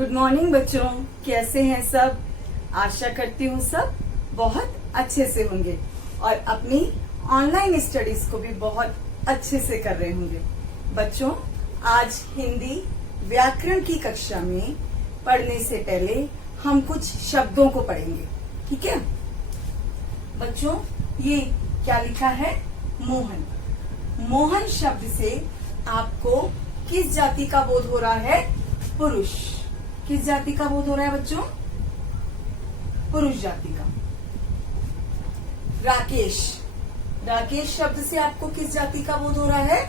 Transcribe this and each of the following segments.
Good morning बच्चों, कैसे हैं सब। आशा करती हूँ सब बहुत अच्छे से होंगे और अपनी ऑनलाइन स्टडीज को भी बहुत अच्छे से कर रहे होंगे। बच्चों, आज हिंदी व्याकरण की कक्षा में पढ़ने से पहले हम कुछ शब्दों को पढ़ेंगे, ठीक है बच्चों। ये क्या लिखा है? मोहन। मोहन शब्द से आपको किस जाति का बोध हो रहा है? पुरुष। किस जाति का बोध हो रहा है बच्चों? पुरुष जाति का। राकेश। राकेश शब्द से आपको किस जाति का बोध हो रहा है?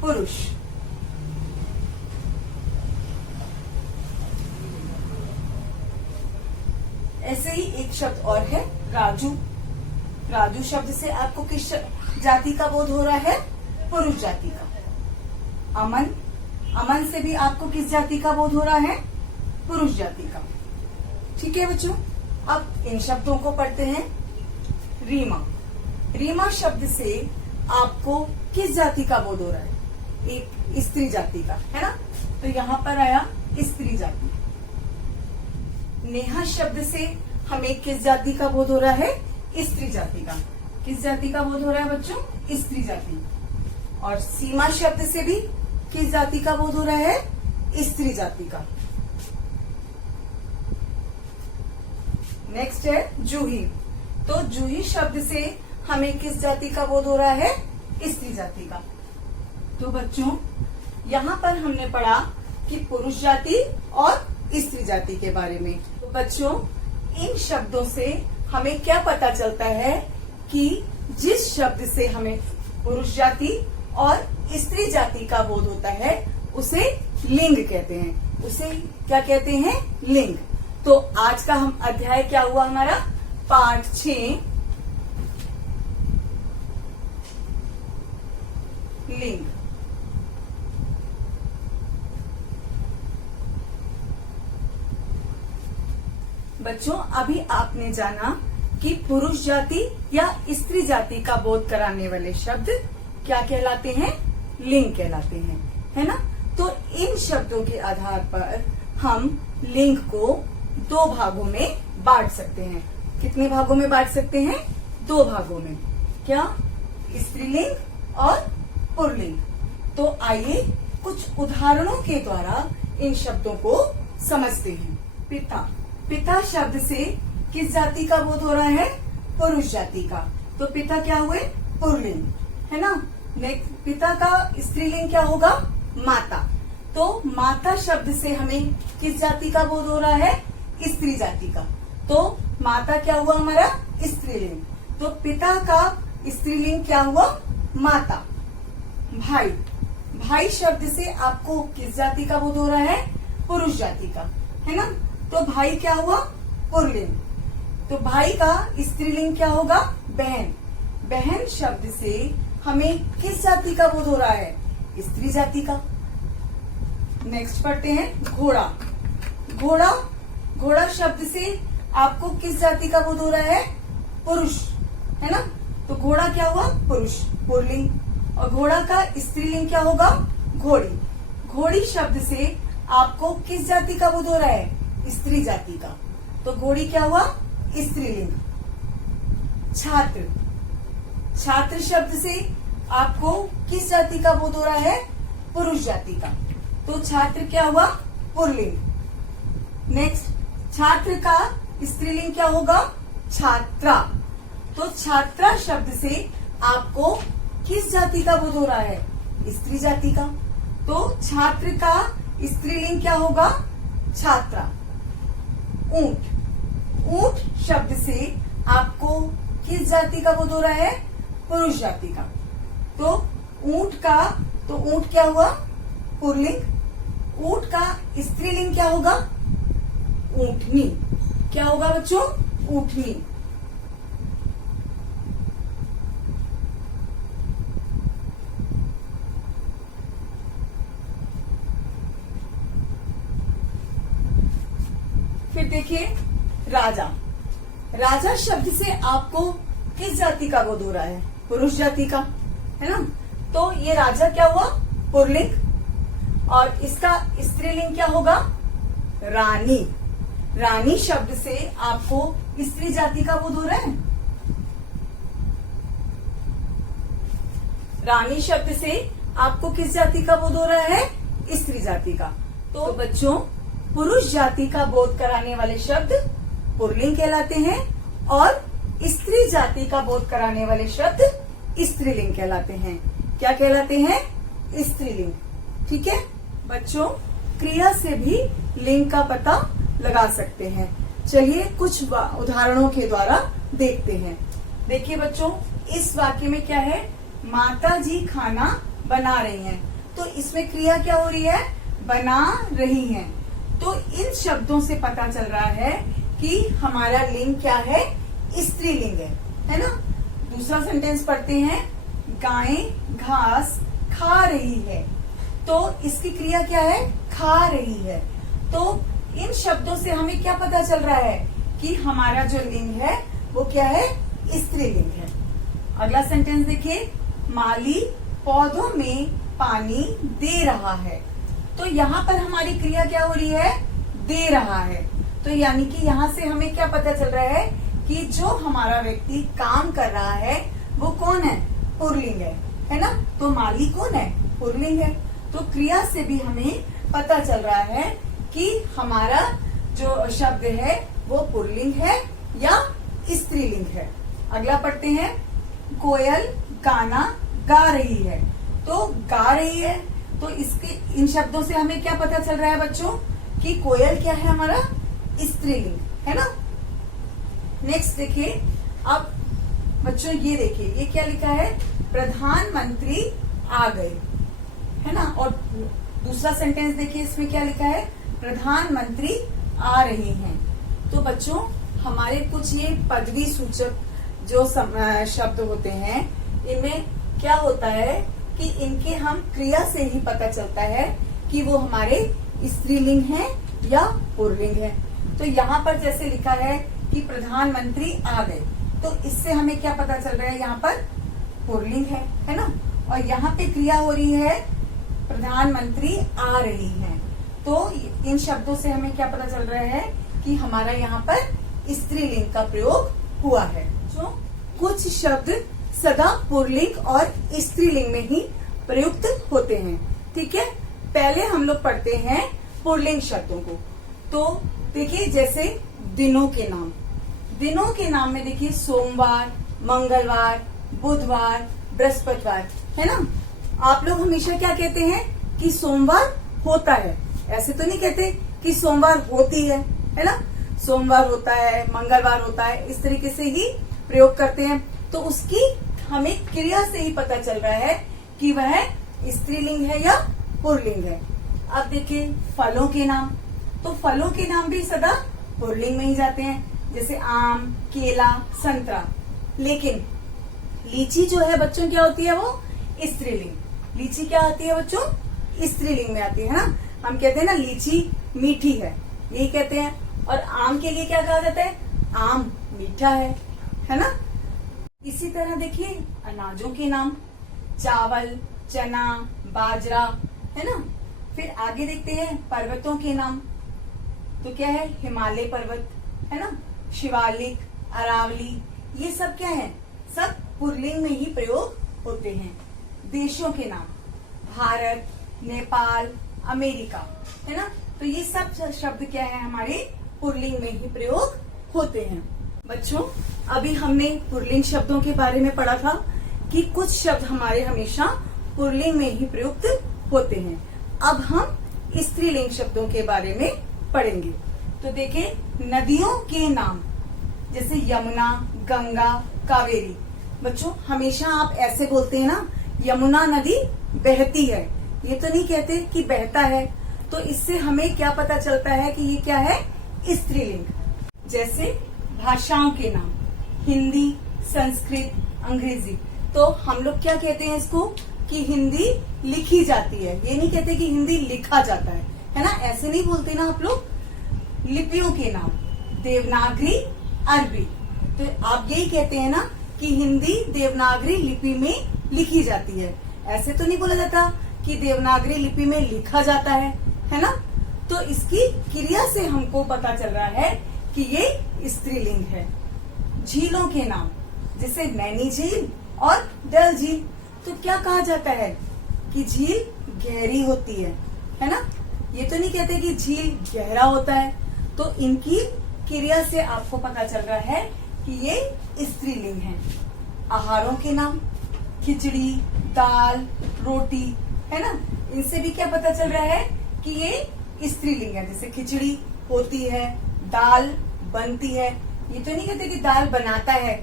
पुरुष। ऐसे ही एक शब्द और है, राजू। राजू शब्द से आपको किस जाति का बोध हो रहा है? पुरुष जाति का। अमन। अमन से भी आपको किस जाति का बोध हो रहा है? पुरुष जाति का। ठीक है बच्चों, अब इन शब्दों को पढ़ते हैं। रीमा। रीमा शब्द से आपको किस जाति का बोध हो रहा है? एक स्त्री जाति का, है ना। तो यहाँ पर आया स्त्री जाति। नेहा शब्द से हमें किस जाति का बोध हो रहा है? स्त्री जाति का। किस जाति का बोध हो रहा है बच्चों? स्त्री जाति। और सीमा शब्द से भी किस जाति का बोध हो रहा है? स्त्री जाति का। नेक्स्ट है जूही। तो जूही शब्द से हमें किस जाति का बोध हो रहा है? स्त्री जाति का। तो बच्चों, यहाँ पर हमने पढ़ा कि पुरुष जाति और स्त्री जाति के बारे में। तो बच्चों, इन शब्दों से हमें क्या पता चलता है कि जिस शब्द से हमें पुरुष जाति और स्त्री जाति का बोध होता है उसे लिंग कहते हैं। उसे क्या कहते हैं? लिंग। तो आज का हम अध्याय क्या हुआ हमारा? पाठ 6 लिंग। बच्चों, अभी आपने जाना कि पुरुष जाति या स्त्री जाति का बोध कराने वाले शब्द क्या कहलाते हैं? लिंग कहलाते हैं, है ना। तो इन शब्दों के आधार पर हम लिंग को 2 भागों में बांट सकते हैं। कितने भागों में बांट सकते हैं? 2 भागों में। क्या? स्त्रीलिंग और पुल्लिंग। तो आइए कुछ उदाहरणों के द्वारा इन शब्दों को समझते हैं। पिता। पिता शब्द से किस जाति का बोध हो रहा है? पुरुष जाति का। तो पिता क्या हुए? पुल्लिंग, है ना। नेक्स्ट, पिता का स्त्रीलिंग क्या होगा? माता। तो माता शब्द से हमें किस जाति का बोध हो रहा है? स्त्री जाति का। तो माता क्या हुआ हमारा? स्त्रीलिंग। तो पिता का स्त्रीलिंग क्या हुआ? माता। भाई। भाई शब्द से आपको किस जाति का बोध हो रहा है? पुरुष जाति का, है ना। तो भाई क्या हुआ? पुल्लिंग। तो भाई का स्त्रीलिंग क्या होगा? बहन। बहन शब्द से हमें किस जाति का बोध हो रहा है? स्त्री जाति का। नेक्स्ट पढ़ते हैं घोड़ा। घोड़ा। घोड़ा शब्द से आपको किस जाति का बोध हो रहा है? पुरुष, है ना। तो घोड़ा क्या हुआ? पुरुष, पुल्लिंग। और घोड़ा का स्त्रीलिंग क्या होगा? घोड़ी। घोड़ी शब्द से आपको किस जाति का बोध हो रहा है? स्त्री जाति का। तो घोड़ी क्या हुआ? स्त्रीलिंग। छात्र। छात्र शब्द से आपको किस जाति का बोध हो रहा है? पुरुष जाति का। तो छात्र क्या हुआ? पुल्लिंग। नेक्स्ट, छात्र का स्त्रीलिंग क्या होगा? छात्रा। तो छात्रा शब्द से आपको किस जाति का बोध हो रहा है? स्त्री जाति का। तो छात्र का स्त्रीलिंग क्या होगा? छात्रा। ऊंट। ऊंट शब्द से आपको किस जाति का बोध हो रहा है? पुरुष जाति का। तो ऊंट का, तो ऊंट क्या हुआ? पुल्लिंग। ऊंट का स्त्रीलिंग क्या होगा? ऊंटनी। क्या होगा बच्चों? ऊंटनी। फिर देखिए राजा। राजा शब्द से आपको किस जाति का बोध हो रहा है? पुरुष जाति का, है ना। तो ये राजा क्या हुआ? पुल्लिंग। और इसका स्त्रीलिंग क्या होगा? रानी। रानी शब्द से आपको स्त्री जाति का बोध हो रहा है? रानी शब्द से आपको किस जाति का बोध हो रहा है? स्त्री जाति का। तो बच्चों, पुरुष जाति का बोध कराने वाले शब्द पुल्लिंग कहलाते हैं और स्त्री जाति का बोध कराने वाले शब्द स्त्रीलिंग कहलाते हैं। क्या कहलाते हैं? स्त्रीलिंग। ठीक है बच्चों, क्रिया से भी लिंग का पता लगा सकते हैं। चलिए कुछ उदाहरणों के द्वारा देखते हैं। देखिए बच्चों, इस वाक्य में क्या है? माता जी खाना बना रही हैं। तो इसमें क्रिया क्या हो रही है? बना रही हैं। तो इन शब्दों से पता चल रहा है कि हमारा लिंग क्या है? स्त्रीलिंग है ना। दूसरा सेंटेंस पढ़ते हैं, गाय घास खा रही है। तो इसकी क्रिया क्या है? खा रही है। तो इन शब्दों से हमें क्या पता चल रहा है कि हमारा जो लिंग है वो क्या है? स्त्रीलिंग है। अगला सेंटेंस देखिए, माली पौधों में पानी दे रहा है। तो यहाँ पर हमारी क्रिया क्या हो रही है? दे रहा है। तो यानी कि यहाँ से हमें क्या पता चल रहा है कि जो हमारा व्यक्ति काम कर रहा है वो कौन है? पुल्लिंग है ना। तो माली कौन है? पुल्लिंग है। तो क्रिया से भी हमें पता चल रहा है कि हमारा जो शब्द है वो पुल्लिंग है या स्त्रीलिंग है। अगला पढ़ते हैं, कोयल गाना गा रही है। तो गा रही है, तो इसके इन शब्दों से हमें क्या पता चल रहा है बच्चों कि कोयल क्या है? हमारा स्त्रीलिंग है ना। नेक्स्ट देखिए, अब बच्चों ये देखिए, ये क्या लिखा है? प्रधानमंत्री आ गए, है ना। और दूसरा सेंटेंस देखिए, इसमें क्या लिखा है? प्रधानमंत्री आ रही हैं। तो बच्चों, हमारे कुछ ये पदवी सूचक जो शब्द होते हैं, इनमें क्या होता है कि इनके हम क्रिया से ही पता चलता है कि वो हमारे स्त्रीलिंग है या पुल्लिंग है। तो यहाँ पर जैसे लिखा है कि प्रधानमंत्री आ गए, तो इससे हमें क्या पता चल रहा है? यहाँ पर पुल्लिंग है ना। और यहाँ पे क्रिया हो रही है प्रधानमंत्री आ रही हैं। तो इन शब्दों से हमें क्या पता चल रहा है कि हमारा यहाँ पर स्त्रीलिंग का प्रयोग हुआ है। जो कुछ शब्द सदा पुल्लिंग और स्त्रीलिंग में ही प्रयुक्त होते हैं। ठीक है, पहले हम लोग पढ़ते हैं पुल्लिंग शब्दों को। तो देखिए, जैसे दिनों के नाम। दिनों के नाम में देखिए, सोमवार, मंगलवार, बुधवार, बृहस्पतिवार, है ना। आप लोग हमेशा क्या कहते हैं कि सोमवार होता है, ऐसे तो नहीं कहते कि सोमवार होती है ना। सोमवार होता है, मंगलवार होता है, इस तरीके से ही प्रयोग करते हैं। तो उसकी हमें क्रिया से ही पता चल रहा है कि वह स्त्रीलिंग है या पुल्लिंग है। अब देखिए, फलों के नाम। तो फलों के नाम भी सदा पुल्लिंग में ही जाते हैं, जैसे आम, केला, संतरा। लेकिन लीची जो है बच्चों क्या होती है? वो स्त्रीलिंग। लीची क्या आती है बच्चों? स्त्रीलिंग में आती है ना। हम कहते हैं ना लीची मीठी है, यही कहते हैं। और आम के लिए क्या कहा जाता है? आम मीठा है ना। इसी तरह देखिए, अनाजों के नाम, चावल, चना, बाजरा, है ना। फिर आगे देखते हैं पर्वतों के नाम। तो क्या है? हिमालय पर्वत, है ना, शिवालिक, अरावली, ये सब क्या है? सब पुल्लिंग में ही प्रयोग होते हैं। देशों के नाम, भारत, नेपाल, अमेरिका, है ना। तो ये सब शब्द क्या है? हमारे पुल्लिंग में ही प्रयोग होते हैं। बच्चों, अभी हमने पुल्लिंग शब्दों के बारे में पढ़ा था कि कुछ शब्द हमारे हमेशा पुल्लिंग में ही प्रयुक्त होते हैं। अब हम स्त्रीलिंग शब्दों के बारे में पढ़ेंगे। तो देखिए, नदियों के नाम, जैसे यमुना, गंगा, कावेरी। बच्चों, हमेशा आप ऐसे बोलते हैं ना, यमुना नदी बहती है, ये तो नहीं कहते कि बहता है। तो इससे हमें क्या पता चलता है कि ये क्या है? स्त्रीलिंग। जैसे भाषाओं के नाम, हिंदी, संस्कृत, अंग्रेजी। तो हम लोग क्या कहते हैं इसको कि हिंदी लिखी जाती है, ये नहीं कहते कि हिंदी लिखा जाता है ना। ऐसे नहीं बोलते ना आप लोग। लिपियों के नाम, देवनागरी, अरबी। तो आप यही कहते हैं ना कि हिंदी देवनागरी लिपि में लिखी जाती है। ऐसे तो नहीं बोला जाता कि देवनागरी लिपि में लिखा जाता है ना। तो इसकी क्रिया से हमको पता चल रहा है कि ये स्त्रीलिंग है। झीलों के नाम जैसे नैनी झील और डल झील, तो क्या कहा जाता है कि झील गहरी होती है ना। ये तो नहीं कहते कि झील गहरा होता है। तो इनकी क्रिया से आपको पता चल रहा है कि ये स्त्रीलिंग है। आहारों के नाम खिचड़ी, दाल, रोटी, है ना, इनसे भी क्या पता चल रहा है कि ये स्त्रीलिंग है। जैसे खिचड़ी होती है, दाल बनती है। ये तो नहीं कहते कि दाल बनाता है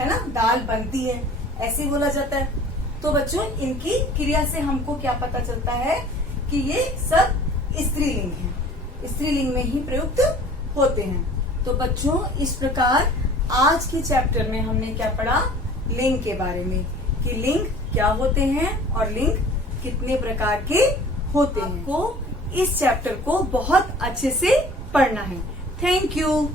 ना, दाल बनती है, ऐसे बोला जाता है। तो बच्चों इनकी क्रिया से हमको क्या पता चलता है कि ये सब स्त्रीलिंग है, स्त्रीलिंग में ही प्रयुक्त होते हैं। तो बच्चों इस प्रकार आज के चैप्टर में हमने क्या पढ़ा, लिंग के बारे में, कि लिंग क्या होते हैं और लिंग कितने प्रकार के होते हैं। आपको इस चैप्टर को बहुत अच्छे से पढ़ना है। Thank you.